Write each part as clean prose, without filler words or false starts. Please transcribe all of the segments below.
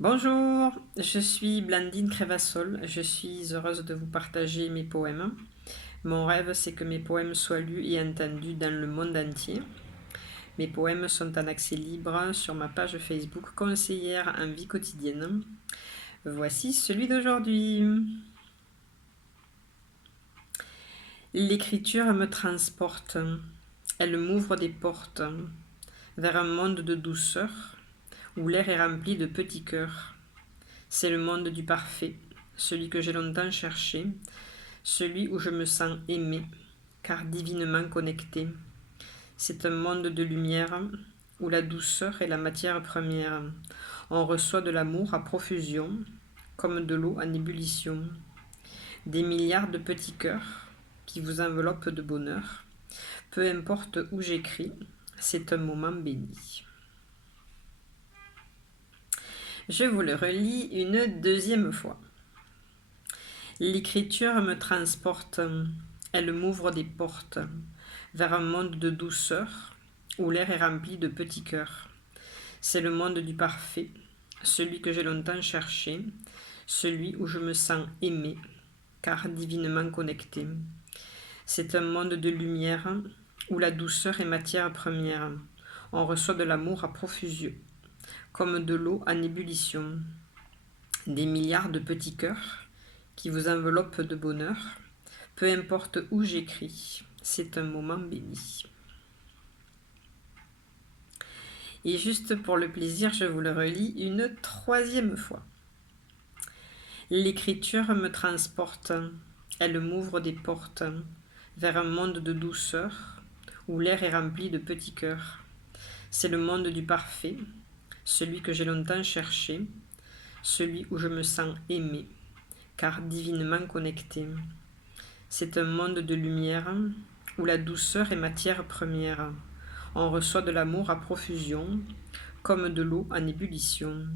Bonjour, je suis Blandine Crévassol. Je suis heureuse de vous partager mes poèmes. Mon rêve, c'est que mes poèmes soient lus et entendus dans le monde entier. Mes poèmes sont en accès libre sur ma page Facebook Conseillère en vie quotidienne. Voici celui d'aujourd'hui. L'écriture me transporte. Elle m'ouvre des portes vers un monde de douceur où l'air est rempli de petits cœurs. C'est le monde du parfait, celui que j'ai longtemps cherché, celui où je me sens aimé, car divinement connecté. C'est un monde de lumière où la douceur est la matière première. On reçoit de l'amour à profusion, comme de l'eau en ébullition. Des milliards de petits cœurs qui vous enveloppent de bonheur. Peu importe où j'écris, c'est un moment béni. Je vous le relis une deuxième fois. L'écriture me transporte, elle m'ouvre des portes vers un monde de douceur où l'air est rempli de petits cœurs. C'est le monde du parfait, celui que j'ai longtemps cherché, celui où je me sens aimé, car divinement connecté. C'est un monde de lumière où la douceur est matière première. On reçoit de l'amour à profusion, comme de l'eau en ébullition. Des milliards de petits cœurs qui vous enveloppent de bonheur. Peu importe où j'écris, c'est un moment béni. Et juste pour le plaisir, je vous le relis une troisième fois. L'écriture me transporte, elle m'ouvre des portes vers un monde de douceur où l'air est rempli de petits cœurs. C'est le monde du parfait, celui que j'ai longtemps cherché, celui où je me sens aimé, car divinement connecté. C'est un monde de lumière où la douceur est matière première. On reçoit de l'amour à profusion, comme de l'eau en ébullition.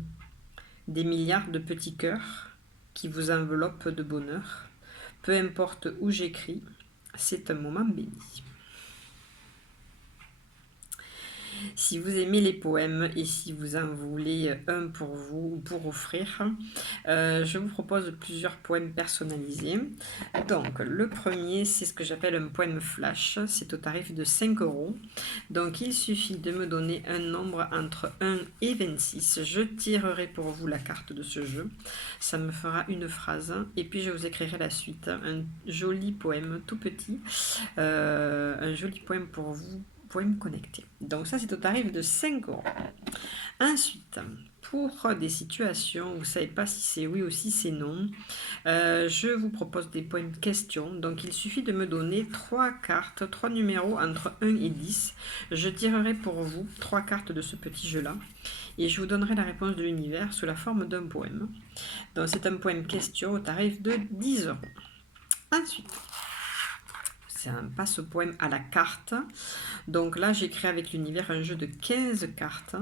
Des milliards de petits cœurs qui vous enveloppent de bonheur. Peu importe où j'écris, c'est un moment béni. Si vous aimez les poèmes et si vous en voulez un pour vous ou pour offrir, je vous propose plusieurs poèmes personnalisés. Donc, le premier, c'est ce que j'appelle un poème flash. C'est au tarif de 5 euros. Donc, il suffit de me donner un nombre entre 1 et 26. Je tirerai pour vous la carte de ce jeu. Ça me fera une phrase et puis je vous écrirai la suite. Un joli poème tout petit. Un joli poème pour vous. Poème connecté. Donc ça, c'est au tarif de 5 euros. Ensuite, pour des situations où vous ne savez pas si c'est oui ou si c'est non, je vous propose des poèmes questions. Donc il suffit de me donner 3 cartes, 3 numéros entre 1 et 10. Je tirerai pour vous 3 cartes de ce petit jeu-là et je vous donnerai la réponse de l'univers sous la forme d'un poème. Donc c'est un poème question au tarif de 10 euros. Ensuite, c'est un passe-poème à la carte. Donc là, j'ai créé avec l'univers un jeu de 15 cartes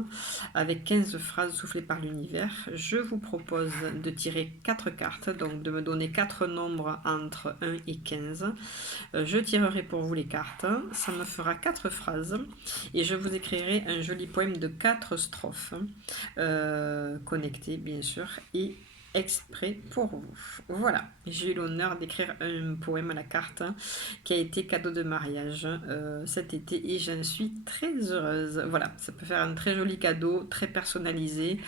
avec 15 phrases soufflées par l'univers. Je vous propose de tirer 4 cartes, donc de me donner 4 nombres entre 1 et 15. Je tirerai pour vous les cartes, ça me fera 4 phrases et je vous écrirai un joli poème de 4 strophes, connecté bien sûr, et exprès pour vous. Voilà, j'ai eu l'honneur d'écrire un poème à la carte qui a été cadeau de mariage cet été et j'en suis très heureuse. Voilà, ça peut faire un très joli cadeau, très personnalisé,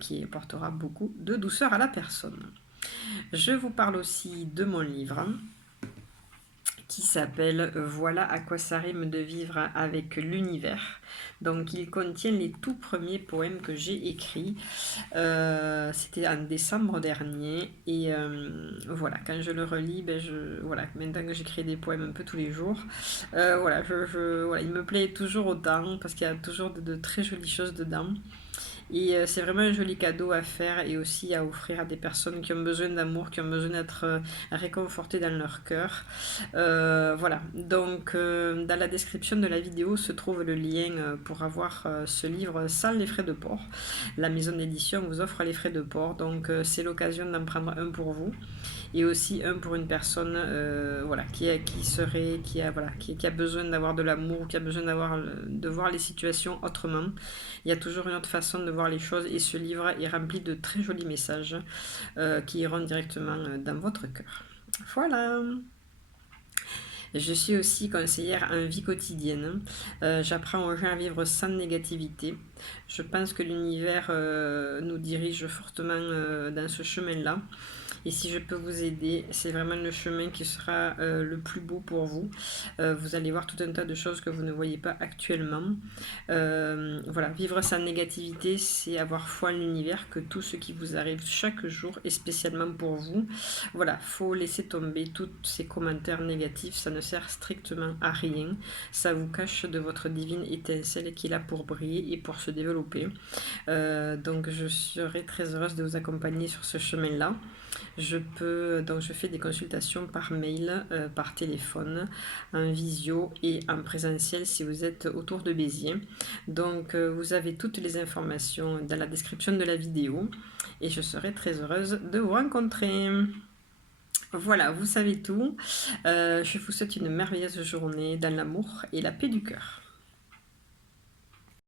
qui apportera beaucoup de douceur à la personne. Je vous parle aussi de mon livre qui s'appelle Voilà à quoi ça rime de vivre avec l'univers. Donc il contient les tout premiers poèmes que j'ai écrits. C'était en décembre dernier et voilà, quand je le relis, voilà, maintenant que j'écris des poèmes un peu tous les jours, voilà, voilà, il me plaît toujours autant parce qu'il y a toujours de très jolies choses dedans. Et c'est vraiment un joli cadeau à faire et aussi à offrir à des personnes qui ont besoin d'amour, qui ont besoin d'être réconfortées dans leur cœur. Voilà, donc dans la description de la vidéo se trouve le lien pour avoir ce livre sans les frais de port. La maison d'édition vous offre les frais de port, donc c'est l'occasion d'en prendre un pour vous et aussi un pour une personne voilà, qui a besoin d'avoir de l'amour, qui a besoin de voir les situations autrement. Il y a toujours une autre façon de voir voir les choses et ce livre est rempli de très jolis messages qui iront directement dans votre cœur. Voilà. Je suis aussi conseillère en vie quotidienne. J'apprends aux gens à vivre sans négativité. Je pense que l'univers nous dirige fortement dans ce chemin-là. Et si je peux vous aider, c'est vraiment le chemin qui sera le plus beau pour vous. Vous allez voir tout un tas de choses que vous ne voyez pas actuellement. Voilà, vivre sans négativité, c'est avoir foi en l'univers, que tout ce qui vous arrive chaque jour est spécialement pour vous. Voilà, faut laisser tomber tous ces commentaires négatifs, ça ne sert strictement à rien. Ça vous cache de votre divine étincelle qui est là pour briller et pour se développer. Donc je serai très heureuse de vous accompagner sur ce chemin-là. Donc je fais des consultations par mail, par téléphone, en visio et en présentiel si vous êtes autour de Béziers. Donc vous avez toutes les informations dans la description de la vidéo et je serai très heureuse de vous rencontrer. Voilà, vous savez tout. Je vous souhaite une merveilleuse journée dans l'amour et la paix du cœur.